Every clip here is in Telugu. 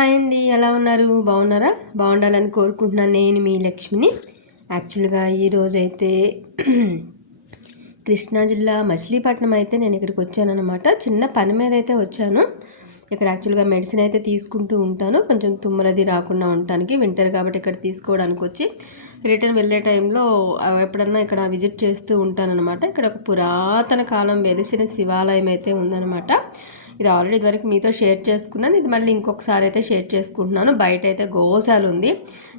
హాయ్ అండి ఎలా ఉన్నారు? బాగున్నారా? బాగుండాలని కోరుకుంటున్నాను నేను మీ లక్ష్మిని. యాక్చువల్గా ఈరోజైతే కృష్ణా జిల్లా మచిలీపట్నం అయితే నేను ఇక్కడికి వచ్చానమాట చిన్న పని మీద అయితే వచ్చాను. ఇక్కడ యాక్చువల్గా మెడిసిన్ అయితే తీసుకుంటూ ఉంటాను. కొంచెం తుమ్మరది రాకుండా ఉండటానికి వింటర్ కాబట్టి ఇక్కడ తీసుకోవడానికి వచ్చి రిటర్న్ వెళ్ళే టైంలో ఎప్పుడన్నా ఇక్కడ విజిట్ చేస్తూ ఉంటానన్నమాట. ఇక్కడ ఒక పురాతన కాలం వెలిసిన శివాలయం అయితే ఉందన్నమాట. ఇది ఆల్రెడీ ఇదివరకు మీతో షేర్ చేసుకున్నాను. ఇది మళ్ళీ ఇంకొకసారి అయితే షేర్ చేసుకుంటున్నాను. బయట అయితే గోసాలు ఉంది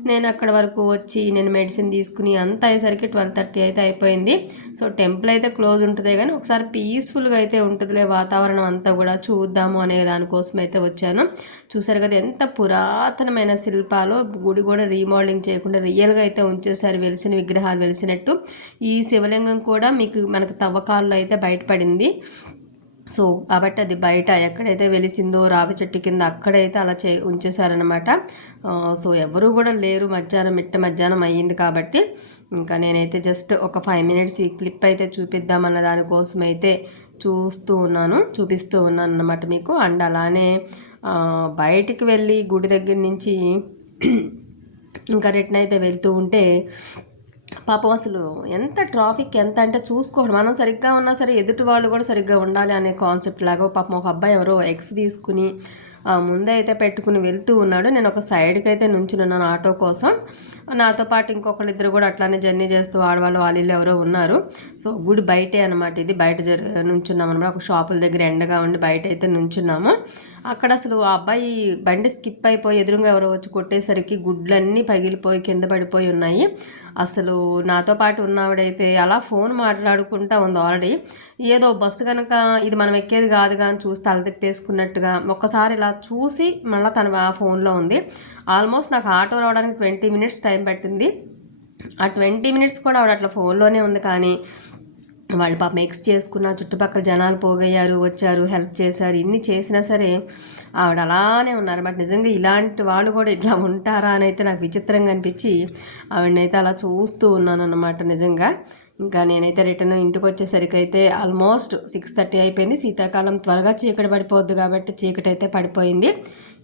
నేను అక్కడ వరకు వచ్చి నేను మెడిసిన్ తీసుకుని అంత అయ్యేసరికి ట్వెల్వ్ థర్టీ అయితే అయిపోయింది. సో టెంపుల్ అయితే క్లోజ్ ఉంటుంది కానీ ఒకసారి పీస్ఫుల్గా అయితే ఉంటుందిలే వాతావరణం అంతా కూడా. చూద్దాము అనే దానికోసం అయితే వచ్చాను. చూసారు కదా ఎంత పురాతనమైన శిల్పాలు. గుడి కూడా రీమోడలింగ్ చేయకుండా రియల్గా అయితే ఉంచేసారు వెలిసిన విగ్రహాలు వెలిసినట్టు. ఈ శివలింగం కూడా మీకు మనకు తవ్వకాల్లో అయితే బయటపడింది. సో కాబట్టి అది బయట ఎక్కడైతే వెలిసిందో రావి చెట్టు కింద అక్కడైతే అలా చే ఉంచేశారనమాట సో ఎవరు కూడా లేరు. మధ్యాహ్నం మిట్ట మధ్యాహ్నం అయ్యింది కాబట్టి ఇంకా నేనైతే జస్ట్ ఒక ఫైవ్ మినిట్స్ ఈ క్లిప్ అయితే చూపిద్దామన్న దానికోసం అయితే చూస్తూ ఉన్నాను చూపిస్తూ ఉన్నాను అన్నమాట మీకు. అండ్ అలానే బయటికి వెళ్ళి గుడి దగ్గర నుంచి ఇంకా రిటర్న్ అయితే వెళ్తూ ఉంటే పాపం అసలు ఎంత ట్రాఫిక్ ఎంత అంటే చూసుకోండి మనం సరిగ్గా ఉన్నా సరే ఎదుటి వాళ్ళు కూడా సరిగ్గా ఉండాలి అనే కాన్సెప్ట్ లాగా పాపం ఒక అబ్బాయి ఎవరో ఎక్స్ తీసుకుని ముందే అయితే పెట్టుకుని వెళ్తూ ఉన్నాడు. నేను ఒక సైడ్కి అయితే నుంచున్నాను ఆటో కోసం. నాతో పాటు ఇంకొకళ్ళు ఇద్దరు కూడా అట్లానే జర్నీ చేస్తూ ఆడవాళ్ళు వాళ్ళు ఎవరో ఉన్నారు. సో గుడి బయటే అనమాట ఇది. బయట జరి నుంచున్నాం అనమాట ఒక షాపుల దగ్గర ఎండగా ఉండి బయట అయితే నుంచున్నాము. అక్కడ అసలు ఆ అబ్బాయి బండి స్కిప్ అయిపోయి ఎదురుగా ఎవరో వచ్చి కొట్టేసరికి గుడ్లన్నీ పగిలిపోయి కింద పడిపోయి ఉన్నాయి. అసలు నాతో పాటు ఉన్నవాడైతే అలా ఫోన్ మాట్లాడుకుంటా ఉంది ఆల్రెడీ. ఏదో బస్సు కనుక ఇది మనం ఎక్కేది కాదు కానీ చూస్తే తల తిప్పేసుకున్నట్టుగా ఒక్కసారి ఇలా చూసి మళ్ళీ తను ఆ ఫోన్లో ఉంది. ఆల్మోస్ట్ నాకు ఆటో రావడానికి ట్వంటీ మినిట్స్ టైం పట్టింది. ఆ ట్వంటీ మినిట్స్ కూడా ఆవిడ అట్లా ఫోన్లోనే ఉంది కానీ వాళ్ళు పాపం ఎక్స్ చేసుకున్న చుట్టుపక్కల జనాలు పోగయ్యారు వచ్చారు హెల్ప్ చేశారు ఇన్ని చేసినా సరే ఆవిడ అలానే ఉన్నారు. బట్ నిజంగా ఇలాంటి వాళ్ళు కూడా ఇట్లా ఉంటారా అని అయితే నాకు విచిత్రంగా అనిపించి ఆవిడనైతే అలా చూస్తూ ఉన్నాను అనమాట నిజంగా. ఇంకా నేనైతే రిటర్న్ ఇంటికి వచ్చేసరికి అయితే ఆల్మోస్ట్ సిక్స్ థర్టీ అయిపోయింది. శీతాకాలం త్వరగా చీకటి పడిపోద్దు కాబట్టి చీకటి అయితే పడిపోయింది.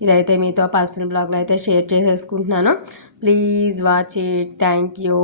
ఇదైతే మీతో పర్సనల్ బ్లాగ్లో అయితే షేర్ చేసేసుకుంటున్నాను. Please watch it. Thank you.